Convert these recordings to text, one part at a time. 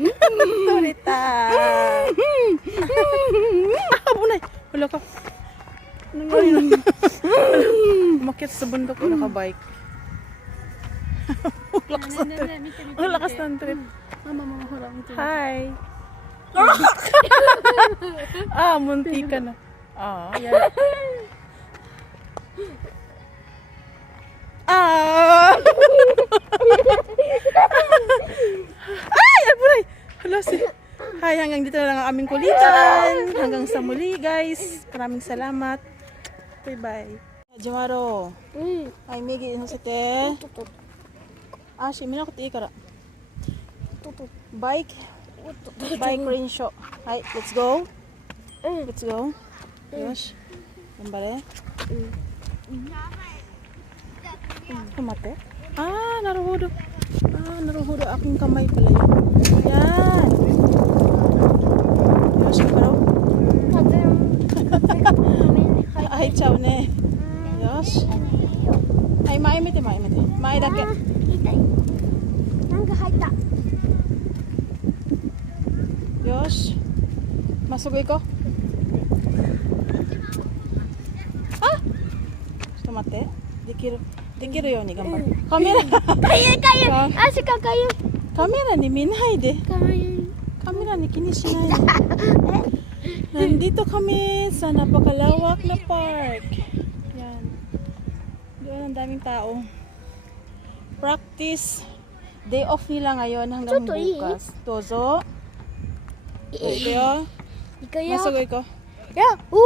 取れた。危ない。Wala ka. Nangyari na. Umakyat sa bundok ko naka-bike. Lakas ng trip. Ang lakas ng trip. Mama, harap ito. Hi. Munti ka na. Yan. Ay, aburay. Hala si. Hi, hanggang dito na lang ang aming kulitan. Hanggang sa muli, guys. Maraming salamat. Bye-bye. Jimaro. Hi, Migi. Ino sa te? Shimina ko ti ikara. Bike. Bike rain show. Hi, let's go. Let's go. Yosh. Gambare. Kumate. Naruhodo. Naruhodo aking kamay pala yun. Yan. Yosh, iparaw. Ay, chow ne. Yosh. Ay, maimite. Mai dake. なんか入った。 Yosh. Masuk iko. Cotto matte. Dekiruように頑張る。カメラ。かゆい。足がかゆい。カメラに見ないで。かわいい。カメラに気にしないで. Nandito kami sa napakalawak na park. Yan. Doon ang daming tao. Practice. Day off nila ngayon hanggang bukas. Tozo. Ikayo. いくよ。 Masugay ko. やっほ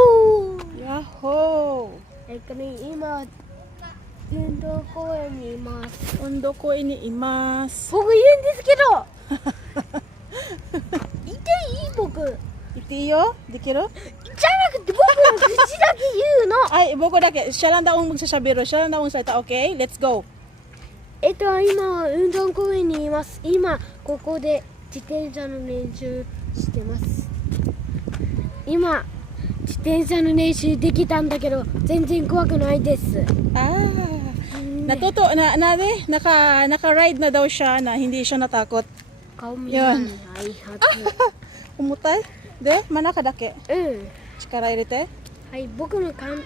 ー。 Yahoo! 今運動公園にいます。 Ondo ko iniimas. 僕言うんですけど。言っていい僕。 Itiyo? Dikiru? じゃなくて僕の口だけ言うの。 Ay, buko dake. Siya lang daw ang magsasabiro. Siya lang daw ang salita. Okay? Let's go. 今運動公園にいます。今ここで自転車の練習してます。今自転車の練習できたんだけど全然怖くないです。 Natuto naka-ride na daw siya na hindi siya natakot. 顔見 Yun. ないはず。 Umutay? De, manaka dake. うん。 Chikara irite? はい僕のカメ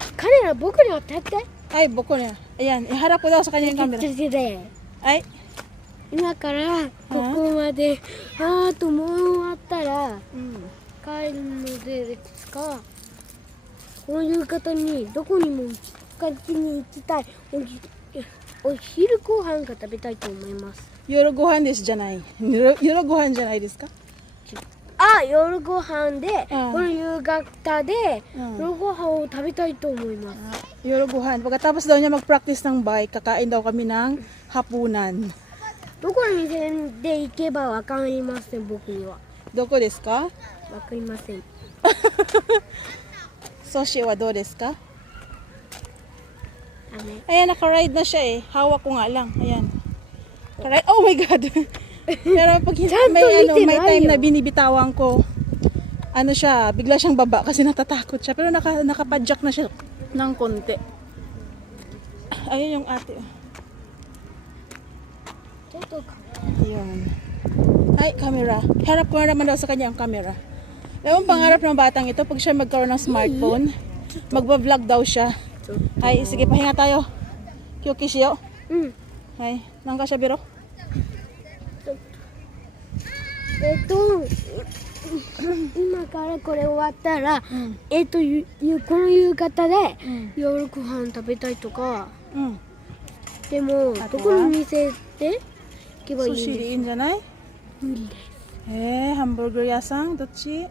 ラ僕に当たって。 Ay, buko niya. Ayan, iharap ko daw sa kanya yung camera. で Ay, 今からここまであともう終わったら帰るのですか。こういう方にどこにも勝手に行きたい。お昼ご飯が食べたいと思います。 夜ご飯ですじゃない。夜ご飯じゃないですか? 夜ご飯で、うんこの夕方で、うん夜ご飯を食べたいと思います。 Yoroguhan. Pagkatapos daw niya mag-practice ng bike, kakain daw kami ng hapunan. どこの店で行けばわかりません。僕には Doko desu ka? わかりません。 Soshi wa do desu ka? ダメ。 Ayan, naka-ride na siya eh. Hawak ko nga lang. Ayan. Naka-ride. Oh my God. Pero pag may time na binibitawan ko, ano siya, bigla siyang baba kasi natatakot siya. Pero nakapadjak na siya ng konti. Ayun yung ate. ちょっと Ayun. Ay, camera. Harap ko na naman daw sa kanya ang camera. Ewan pangarap ng batang ito, pag siya magkaroon ng smartphone, magba-vlog daw siya. Ay, sige, pahinga tayo. Kyuki shiyo. うん。 Ay, nang ka siya biro? 今からこれ終わったら、うん。この夕方でうん。夜ご飯食べたいとか、 Mm. でもあとはどこの店で行けばいいん Sushi で でいいんじゃない? す無理です。 hamburger yasang, dochi?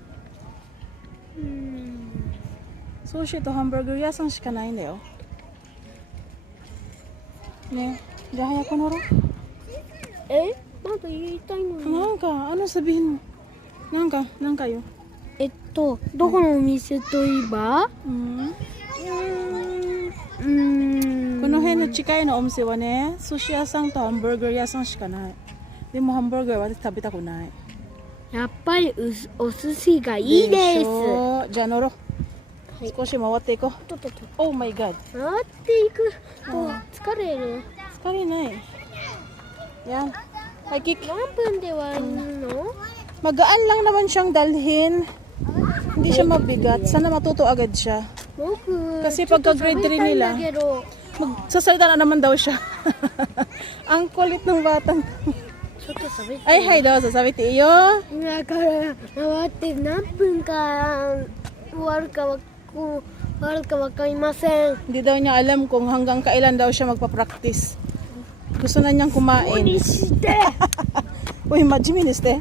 Sushi to hamburger yasang shika nai nda yo. Ne, jaya ko noro. まだ言いたいのに。 なんか, ano sabihin mo? なんかよ. どこのお店といえば、 Mm. こ Kuno hen no chikai no omse wa ne, sushi yasang to hamburger yasang shika nai. De mo hamburger wa tabita ko nai. やっぱりお寿司がいいです。じゃあ乗ろう。少し回っていこう。とっとと Oh my god. 回っていくと疲れる。 疲れない. Yan. Ay, Kik. 何分で割るの Magaan lang naman siyang dalhin. Hindi siya mabigat. Sana matuto agad siya. 僕 Kasi ちょっと pagka grade 3 喋りたいん nila, だけど magsasalita na naman daw siya. Ang kulit ng batang. ちょっと喋って Ay, hi daw. Sasabi ti iyo. だから待って何分か終わるかわかりません Hindi daw niya alam kung hanggang kailan daw siya magpa-practice. Gusto na niyang kumain. して Uy, majimi ni ste.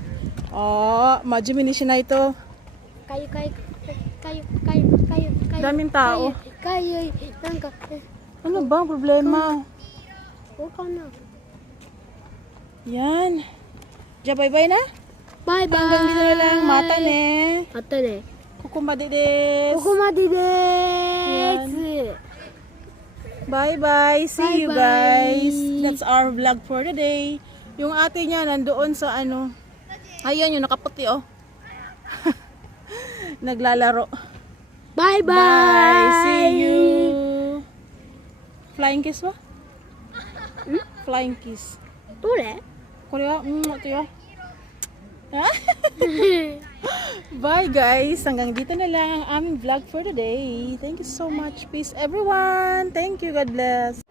Oh, majimi ni siya na ito. かゆかゆDaming tao. かゆいなんか Ano ba ang problema? こうかな Yan. Ja, bye-bye na. バイバイ Hanggang dito na lang. Mata ne. またね Kukumade des. ここまででーす Bye-bye. See you Bye-bye. guys. That's our vlog for today. Yung ate niya nandoon sa ano. Ayan yung nakaputi oh. Naglalaro. バイバイ Bye. See you. Flying kiss ba? Flying kiss. どれ Korea, ito yun. Bye guys. Hanggang dito na lang ang aming vlog for today. Thank you so much. Peace everyone. Thank you. God bless.